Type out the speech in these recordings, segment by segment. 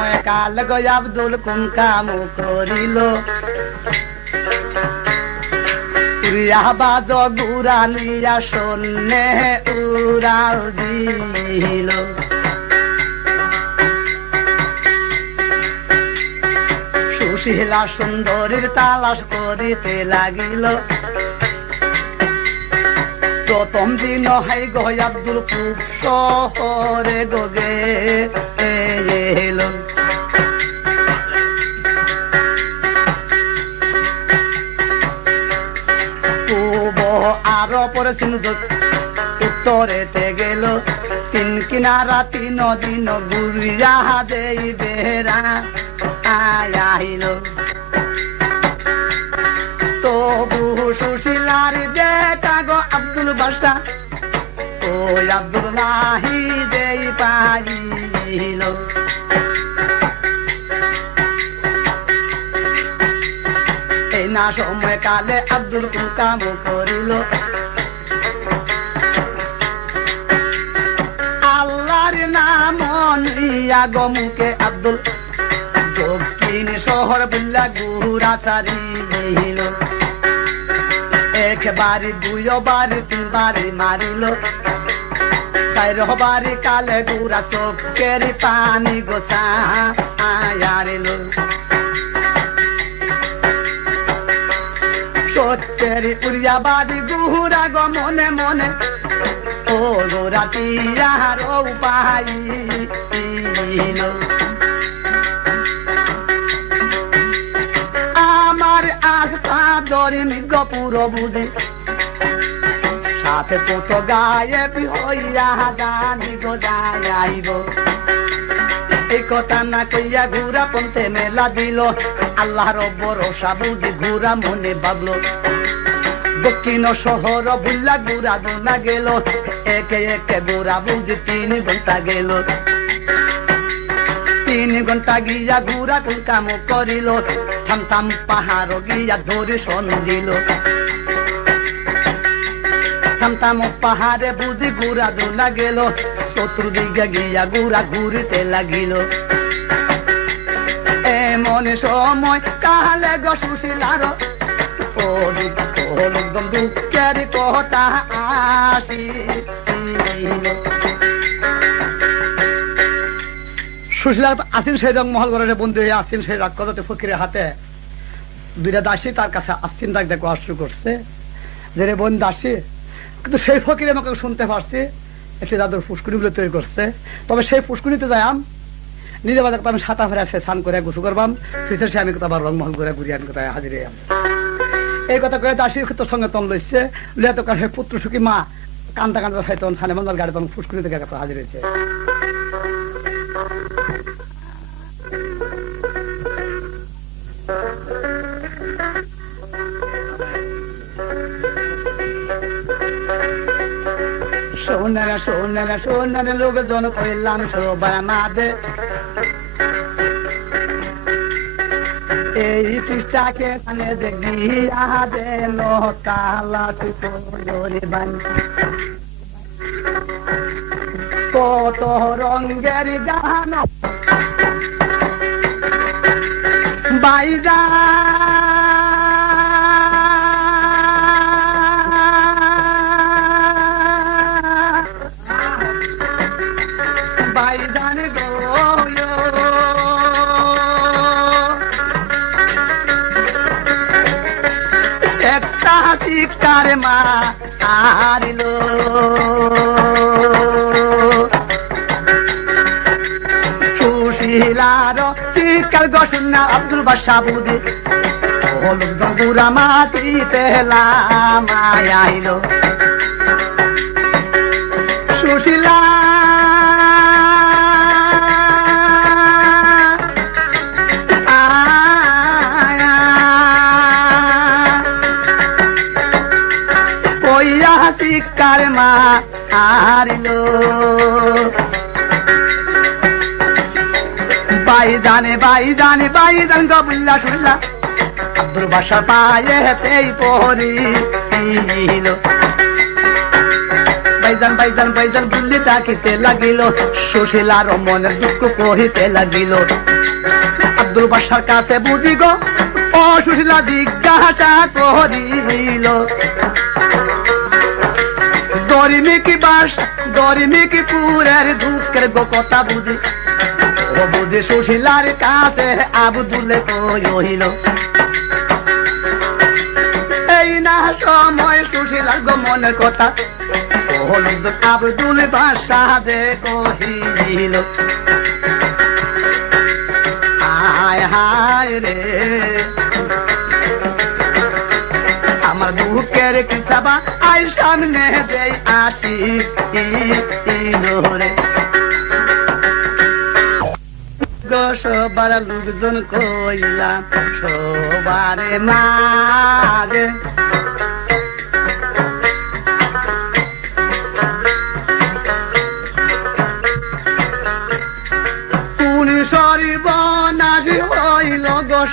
সময় কাল গো আব্দুল কোন কাম করিল উড়িয়া বাজ গুড়া নিয়া শূন্যে উড়াল দিল সুশীলা সুন্দরীর তালাশ করিতে লাগিল প্রথম দিন হাই গো আব্দুল খুব শহরে গোগে এলো পূব আর পরে সিন্ধু উত্তরেতে গেল তিন কিনারা 3 দিন ঘুরিয়া দেই বেড়া আইল তবু সুশীলার যেটা গো আব্দুল বাদশা ও আব্দুল নাহি দেই পাইল এই না সময় কালে আব্দুল কাম করিল আল্লাহর নাম নিয়া গমুকে আব্দুল দক্ষিণ শহর বুল্লা গুড়া সারিল একবারে 2 বার 3 বারে মারিল 4 বারে কালে গুড়া চোখের পানি গোসা আয়ারিল সত্যের উড়িয়া বাড়ি গুড়া গো মনে মনে ও গোরা টিয়ার উপায় আমার আস্থা ধরিনি গপুর বুঝি সাথে পোত গায়ে হইয়া জানি গো যাইব এই কথা না কইয়া ঘুরা পন্থে মেলা দিল আল্লাহর ভরসা বুঝি ঘুরা মনে ভাবলো দক্ষিণ শহর বুল্লা গুড়া দোনা গেল একে একে গোড়া বুঝি 3 ঘন্টা গেল 3 ঘন্টা গিয়া ঘুরা কোন কাম করিল থাম থাম পাহাড় গিয়া ধরে সন দিল থাম থাম পাহাড়ে বুঝি ঘুরা দোনা গেল চতুর্দিকে গিয়া ঘুরা ঘুরিতে লাগিল এমন সময় কালে গো সুশীলার একদম দুঃখের কথা আসিল সুশীলা আসিন সেই রংমহল ঘরে বন্ধু হয়ে আসছেন সেই রাগ কথাতে ফকিরের হাতে 2টা দাসী তার কাছে আসছেন তাকে দেখো শুরু করছে যে রে বোন দাসী কিন্তু সেই ফকির আমাকে শুনতে পারছি একটি দাদুর ফুসকুনি গুলো তৈরি করছে তবে সেই ফুসকুনিতে যাইম নিজে বাজার আমি 7 ফেরা সে স্নান করে গোসল করবাম ফিরে সে আমি আবার রংমহল ঘুরে ঘুরিয়ে আমি কোথায় হাজির হইয়াম এই কথা কয়ে দাসীর সঙ্গে তন লইছে লিয়া তো কাছে পুত্র সুখী মা কান্দা কান্দা হয়তো থানে মন্দার গাড়ি তখন ফুসকুনি থেকে হাজির হয়েছে সোনারা সোনারা সোনারা লোকজন কইলাম সবাই মাদে এই পৃষ্ঠাকে কানে দেখিয়া দেন কালা টুকরে বান কত রঙের গান বাইজা বাইজান গো একটা শিকার মা আরিল সুশীলার শিকার গসুন্না আব্দুল বাদশা বুঝি হলুদ গঙ্গুরা মাটিতে লামাইল সুশীলা শিকার মা আরিল বাইজানে বাইজানে বাইজান গবুল্লা শুনলা আব্দুল বাদশা পায়ে হেতেই পড়িল ভাইজান ভাইজান ভাইজান বললে ডাকিতে লাগিল, সুশীলার মনের দুঃখ কহিতে লাগিল। আব্দুল বাসার কাছে বুঝি গো ও সুশীলা জিজ্ঞাসা করিল, দরিমি কি বাস দরিমি কি পুরের দুঃখের গো কথা বুঝি, ও বুঝি সুশীলার কাছে আব্দুলে কইল। এই না সময় সুশীলার গো মনের কথা আব্দুল বাসা দে কহিল, হায় হায় রে আমার দুঃখের কিসাবা আই সামনে দেই আসি রে। সবার লোকজন কইলাম সবারে মারে,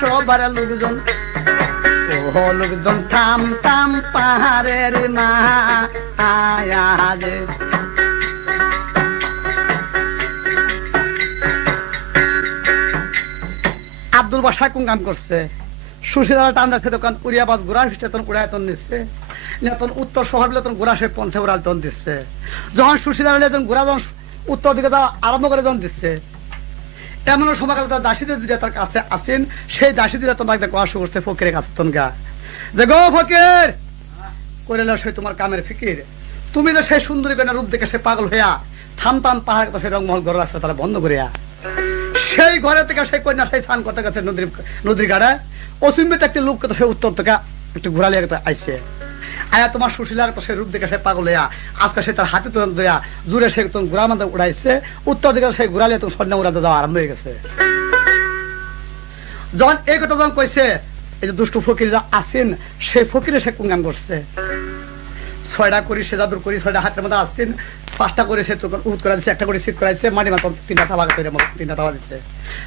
সবার লোকজন ও লোকজন থাম থাম পাহাড়ের মা আয়ারে। আব্দুল বাসা কোন কাম করছে, সুশীলার টান্দার খেতে উড়িয়াবাজ ঘোড়া তখন উড়ায়তন নিচ্ছে, তখন উত্তর শহর তখন ঘোড়া সে পন্থে উড়ায়তন দিচ্ছে। যখন সুশীলার ঘোড়া যখন উত্তর দিকে যাওয়া আরম্ভ করে যখন দিচ্ছে, এমন সময়কাল তার দাসীদের দুটা তার কাছে আসেন, সেই দাসী দুটা তোমাকে কোয়া শুরু করছে ফকিরের কাছে তনগা যে গো ফকির করে সে তোমার কামের ফিকির, তুমি তো সেই সুন্দরী কন্যা রূপ দেখে সে পাগল হইয়া থামতাম পাহাড় তো সেই রংমহল ঘর রাস্তা তারা বন্ধ করিয়া সেই ঘরে থেকে সেই কন্যা সেই স্নান করতে গেছে নদীর গাড়ে, অসীমিত একটি লোক সে উত্তর থেকে একটু ঘোরালিয়া আইসে আয়া তোমার সুশীলার তো সে রূপ দেখে সে পাগল হইয়া আজকে সে তার হাতে তখন ধরিয়া জুড়ে সে তখন ঘোড়ার মধ্যে উড়াইছে, উত্তর দিকে সেই ঘোরালিয়া তখন সন্ধ্যা উড়াতে যাওয়া আরম্ভ হয়ে গেছে। যখন এই কথা যখন কইছে, এই যে দুষ্টু ফকির যা আসেন সেই ফকিরে সে কুঙ্গাম করছে, 6টা করি সে জাদুর করি 6টা হাতের মধ্যে আসছেন, 5টা করে সে তখন উদ করা দিচ্ছে, একটা করে শীত করাইছে, মাটি মাথা 3টা তাবা করে 3টা তাবা দিচ্ছে,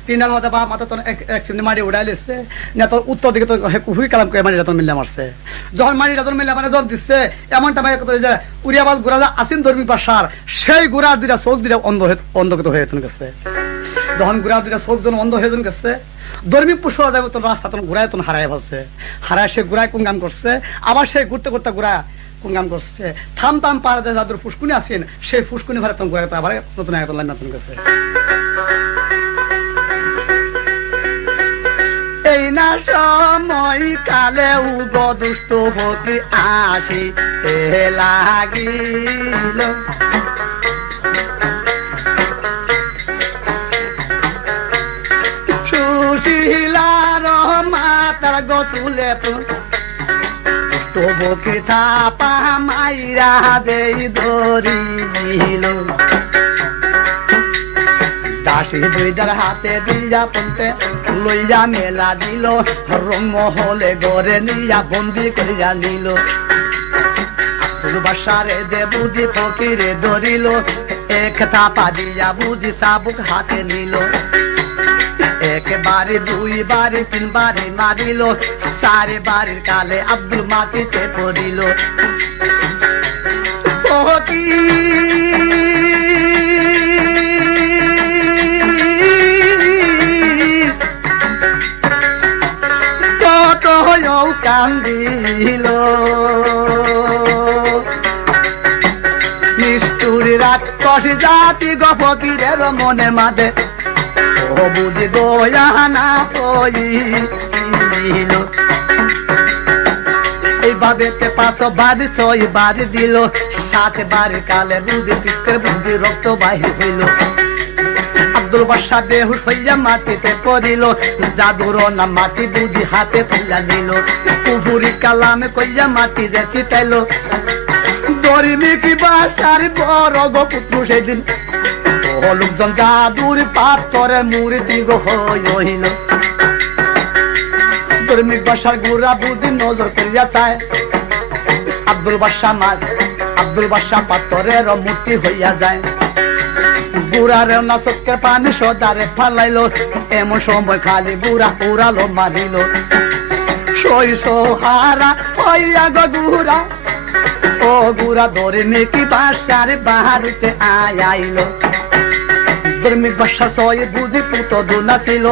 3টার মধ্যে বা মাথা তখন এক চিমনি মাটি উড়াই লিখছে না, তোর উত্তর দিকে তো কুহুরি কালাম করে মাটিটা তখন মিল্লা মারছে। যখন মাটিটা তখন মিল্লা মানে জন দিচ্ছে, এমনটা ভাই যে উড়িয়াবাজ ঘোড়া যা আসেন ধর্মী পাশার, সেই ঘোড়ার দুটা চোখ দুটা অন্ধকৃত হয়ে গেছে। যখন ঘোড়ার দুটা চোখ যখন অন্ধ হয়ে গেছে, ধর্মী পুষ্প যাবে তোর রাস্তা তখন ঘোড়ায় তখন হারায় ফেলছে, হারায় সে ঘোড়ায় কুঙ্গাম করছে, আবার সে ঘুরতে ঘুরতে ঘোড়া কুঙ্গাম করছে, থাম থাম পাড়াতে যাদের ফুসকুনি আসেন সেই ফুসকুনি ভারে তখন ঘোড়া আবার নতুন একজন লাইন নতুন গেছে। এই না সময় কালে উগ দুষ্ট ফকির আসি লাগিল, সুশীলার মাতার গসুলে দুষ্ট ফকির থাপা মাইরা দেই ধরিল, দাসী দুইটার হাতে দিয়া পন্থে লইয়া মেলা দিল, রংমহলে গড়ে নিয়া বন্দি করিয়া নিল। আব্দুল বাসারে যে বুঝি ফকিরে ধরিল, এক থাপা দিয়া বুঝি চাবুক হাতে নিল, একবারে 2 বারে 3 বারে মারিল, 4 বারের কালে আব্দুল মাটিতে পড়িল। কত কান্দিল নিষ্ঠুরি রাক্ষস জাতি গো ফকিরের মনের মাঝে, ও বুঝি গোয়ানা হইল। এইভাবে 5 বার 6 বার দিল, 7 বার কালে বুঝি পৃষ্ঠের বুঝি রক্ত বাহির হইল। আব্দুল বাসা বেহুশ হইয়া মাটিতে পড়িল, জাদুর না মাটি বুঝি হাতে তুলে দিল, কুফুরি কালামে কইয়া মাটি যে চিতাইল। দরিমি কি বাসার বড় গো পুত্র সেদিন লোকজন জাদুর পাথরের মূর্তি গো হইল। দরিমি বাসার গুড়া বুঝি নজর করিয়া চায়, আব্দুল বাসা পাথরের মূর্তি হইয়া যায়। বুড়ারে না চোখের পানি সদারে ফালাইলো, এমন সময় খালি বুড়া উড়ালো মারিল। শৈশব হারা হইয়া গো গুড়া ও গুড়া ধর্মে কি বাসার বাহারিতে আইলো ধর্মিক বাসা ছয় বুঝি পুত দুনা ছিল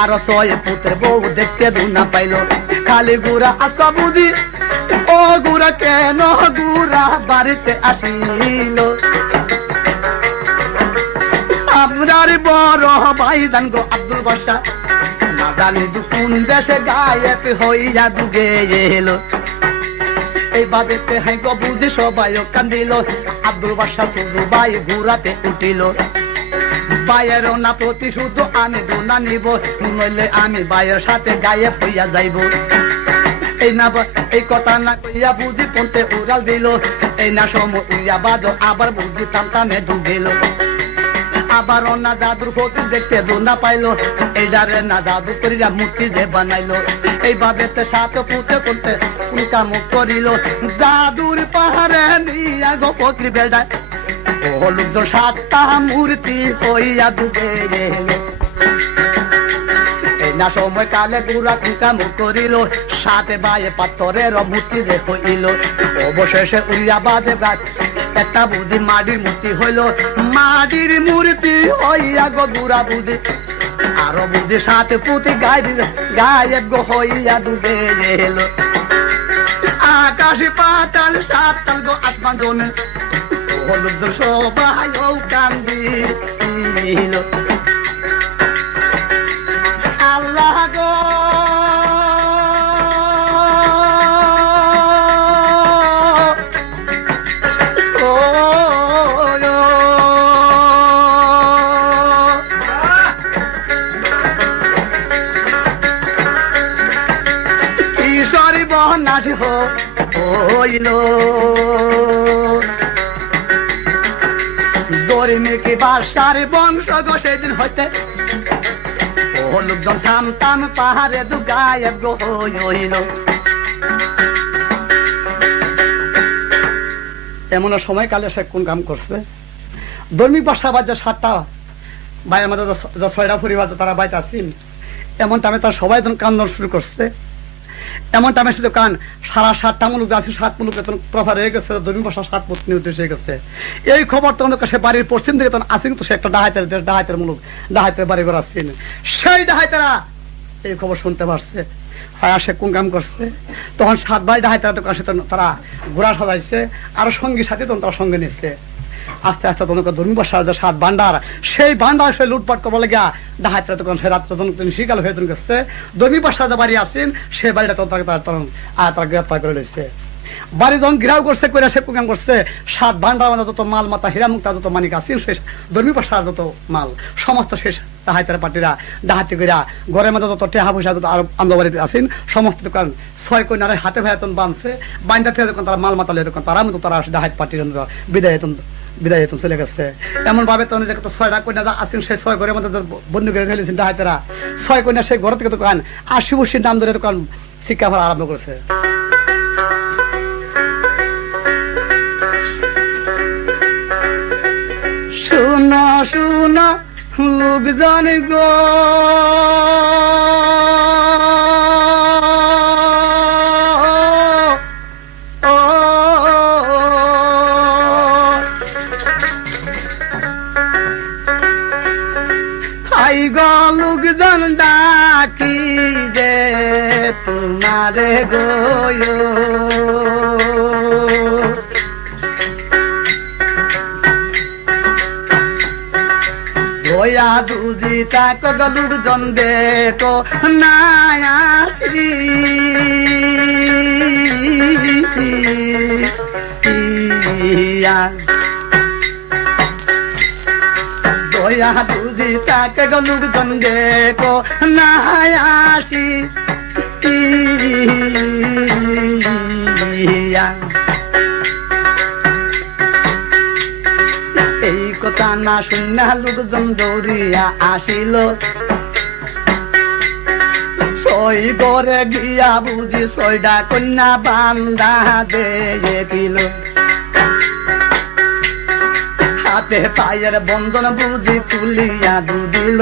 আর ছয় পুত্রের বউ দেখতে দুনা পাইলো খালি গুড়া আসা বুঝি ও গুড়া কেন গুড়া বাড়িতে আসিল আপনার বড় ভাই জান গো আব্দুল বাদশা না জানি কোন দেশে গায়েব হইয়া ডুবে এলো এইভাবে হাই গো বুঝি সবাই কান্দিল আব্দুল বাদশা শুধু ভাই ঘুরাতে উঠিল ভাইয়ের না প্রতিশোধ আমি দুনা নিব নইলে আমি ভাইয়ের সাথে গায়েব হইয়া যাইব এই না এই কথা না কইয়া বুঝি পন্তে উড়াল দিল এই না সময় উইয়া বাজো আবার বুঝি টানটানে ডুবিল আবার না জাদুর ফকির দেখতে দুনা পাইলো এই যারে না জাদু করিয়া মূর্তি যে বানাইলো এইভাবে সাত পুঁতে করতে কাম করিল জাদুর পাহাড়ে নিয়া গো ফকির বেড়ায় ও লোকজন সাতটা মূর্তি হইয়া ডুবে গেল এই না সময় কালে গুড়া কাম করিল সাথে বায়ে পাথরের মূর্তি যে হইল অবশেষে উড়িয়া বাজে গাছ একটা বুঝি মাটির মূর্তি হইল মাটির মূর্তি হইয়া গো গুড়া বুঝি আরো বুঝি সাথে পুঁতি গায়েব গো হইয়া ডুবে গেল আকাশে পাতাল সাতাল গো আসমান জনে লোকজন সবাই কান্দিল আল্লাহ গো ঈশ্বরী বহনাশ হইল ধর্মিকি বাসার বংশ গো সেদিন হইতে ও লোকজন থাম থাম পাহাড়ে দু গায়েব গো হইল এমন সময় কালে সে কোন কাম করছে ধর্মিক বাসা বাজে 7টা ভাই আমাদের 6টা পরিবার তারা বাইতে আসেন এমন টাইমে তারা সবাই কান্দন শুরু করছে এমন টাইমে শুধু কান সারা 7টা মুলুক আছে 7 মুলুক প্রথা রয়ে গেছে ধর্মী ভাষা 7 পত্নী উদ্দেশ্যে গেছে এই খবর তখন সে বাড়ির পশ্চিম দিকে তখন আসেন তো সে একটা ডাহাইতের দেশ ডাহাইতের মুলুক ডাহাইতের বাড়ি ঘর আসছেন সেই ডাহাইতেরা এই খবর শুনতে পারছে হয় সে কোন কাম করছে তখন 7 ভাই ডাহাইতেরা তো কাছে তারা ঘোড়া সাজাইছে আর সঙ্গী সাথে তখন তারা সঙ্গে নিচ্ছে আস্তে আস্তে তখন ধর্মী ভাষার যে 7 ভান্ডার সেই ভান্ডার সে লুটপাট করবো লেগা ডাহাইতেরা তখন সে রাত্র তখন শিকাল হয়ে তখন গেছে ধর্মী ভাষার যে বাড়ি আসেন সে বাড়িটা তখন তারা গ্রেপ্তার করে লইছে বাড়ি যখন ঘিরাও করছে কইরা সে প্রোগ্রাম করছে 7 ভান্ডার মানে যত মাল মাতা হীরা মুক্তা যত মানিক আসেন সেই ধর্মী ভাষার যত মাল সমস্ত শেষ ডাহাইতের পার্টিরা ডাহাতি কইরা ঘরের মধ্যে যত টেহা পয়সা যত আরো আমদাবাড়িতে আসেন সমস্ত দোকান 6 কইনারে হাতে ভাই তখন বাঁধছে বাইন্দা থেকে যখন তারা মাল মাতা লিয়ে তখন তারা মতো তারা ডাহাইত পার্টির বিদায় চলে গেছে এমন ভাবে তখন 6টা কন্যা আসেন সেই 6 ঘরের মধ্যে বন্ধু করে ফেলেছেন ডাহাইতেরা 6 কন্যা সেই ঘর থেকে দোকান 80 বছর নাম ধরে দোকান শিক্ষা করা আরম্ভ করেছে শুনো শুনো লোকজন গো লোকজন ডাকি যে তোমারে গয় গয়া দুজি তাক লোকজন দেখো নায়াসি দয়া দুজি তাকে লোকজন দেখো নায়াসি এই কথা না শুনে লোকজন দৌড়িয়া আসিল 6 ঘরে গিয়া বুঝি 6টা কন্যা বান্দা দিয়ে দিল হাতে পায়ের বন্ধন বুঝি তুলিয়া দিল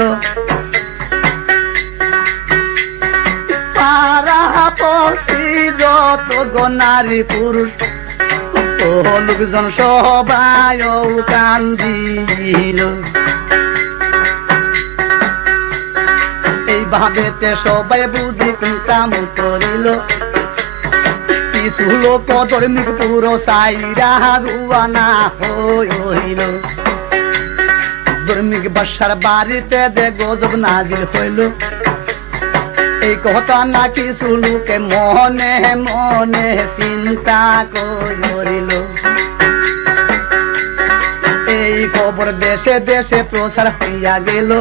পাড়া পড়ি যত গো নারী পুরুষ ও লোকজন সবাই কান্দিল। এইভাবেতে সবাই বুঝি কাম করিল। কিছু লোক ধর্মিক পুরো সাইরা রুয়ানা হইল। ধর্মিক বাসার বাড়িতে যে গজব নাজিল হইল, এই কথা না কিছু লোকে মনে মনে চিন্তা করিল। এই খবর দেশে দেশে প্রচার হইয়া গেল।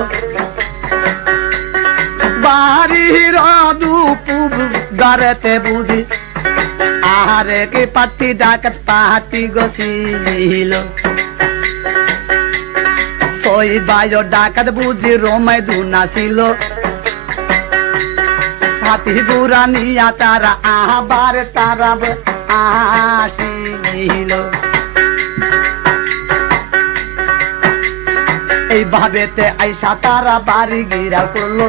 বাড়ির দুপুব দাঁড়াতে বুঝি আরে কি পার্টি ডাকাত পার্টি গছিল। সই বায়ো ডাকাত বুঝি রমায় দুনাছিল। হাতি বুড়া নিয়া তারা আবার তারা আসিল। এইভাবেতে আইসা তারা বাড়ি গিরা করলো।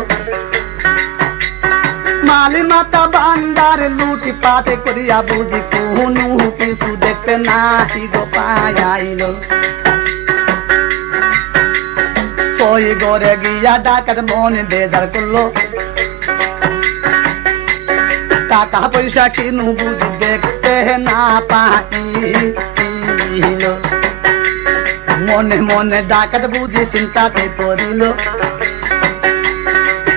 মালি মাতা বান্দার লুটি পাতে করিয়া বুঝি কোনো কিছু দেখতে নাহি গো পাইল। সই ঘরে গিয়া ডাকাত মনে বেজার করলো। টাকা পয়সা কিনু বুঝি দেখতে না পাইল। মনে মনে ডাকাত বুঝি চিন্তাতে পড়িল।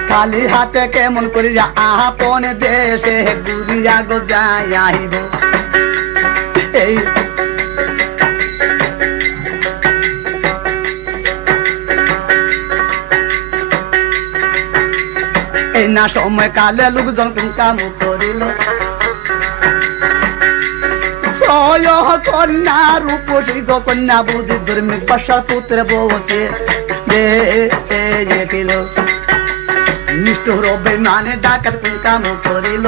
খালি হাতে কেমন করিয়া আপন দেশে ঘুরিয়া গো যাইব। এই এই না সময় কালে লোকজন কাম করিল। কন্যা রূপসী কন্যা বুঝি ধর্মিক বাসার পুত্র বউকে দিল। নিষ্ঠুর বেমানে ডাকাত কাম করিল।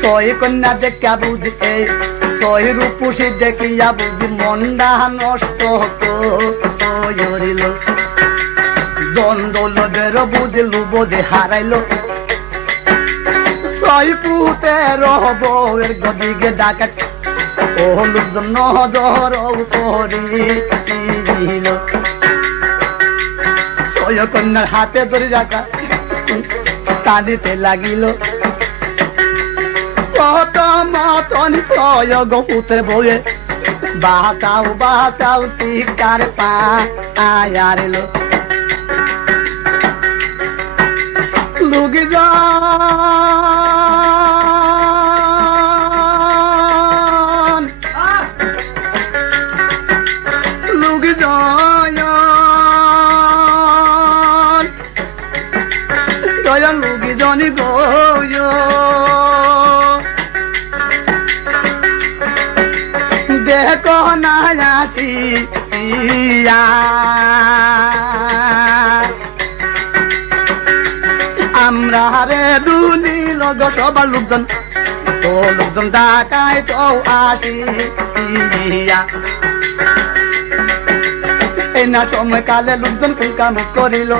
সই কন্যা দেখিয়া বুঝি সই রূপসী দেখিয়া বুঝি মনটা নষ্ট করিল। দ্বন্দ্বদের বুঝিল বোঝে হারাইল। সই পুতের বউয়ের গদিকে ডাকাত ও লোকজন নজর করিল। সই কন্যার হাতে ধরে রাখা কাঁদিতে লাগিল। কত মতন সয় পুতের বউয়ে বাঁচাও বাঁচাও শিকার পায়ারিল। লোকজন লোকজন দয়া লোকজন গয় দেখো না আসি আমরা রে দুনি লগ সবার লোকজন ও লোকজন ডাকাই তো আসি। এই না সময় কালে লোকজন কাম করিল।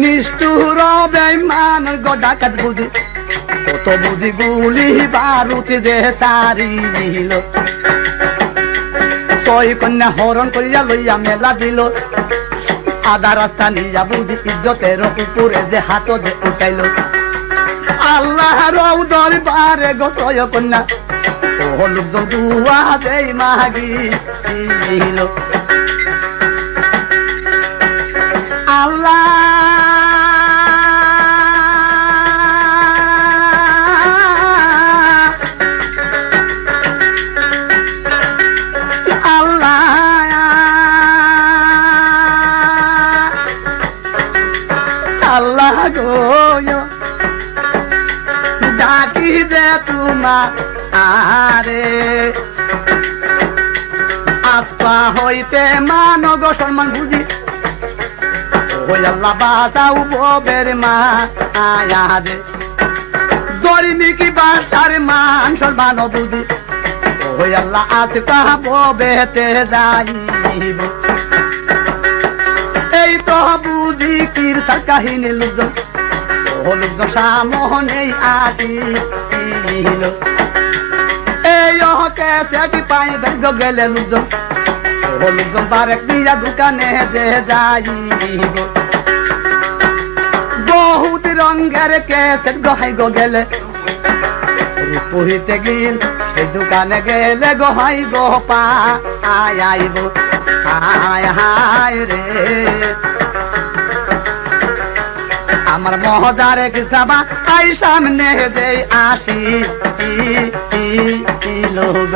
নিষ্ঠুর বেঈমান গো ডাকাত বুঝি কত বুঝি গুলি বারুতি যে তারিল। সই কন্যা হরণ করিয়া লইয়া মেলা দিল। আধা রাস্তা নিয়া বুঝি ইজ্জতের উপরে যে হাত যে উঠাইল। আল্লাহর দরবারে গো সই কন্যা ও লোকজন দুয়া দেই মাগিল। আল্লাহ আল্লাহ গো ডাকি দে তোমার আরে আজপা হইতে মানব সম্মান বুঝি ওই আল্লাহ বাসাও ববের মা আয়া দে দরিমিকি বাসার মান সম্মান বুঝি ওই আল্লাহ আজপা ববেতে যাইব। এই তো বুঝি কির সার কাহিনী লোকজন ও লোকজন সামনে আসিল। ক্যাসেটি পাইবেন গো গেলে লোকজন, ও লোকজন বারেক দিয়া দোকানে যে যাইব। বহুত রঙের ক্যাসেট গহাই গো গেলে রূপহিতে গিল সেই দোকানে গেলে গহাই গো পা আইব। হায় হায় রে আমার মহজারে কিসাবা আই সামনে যে আসি লোক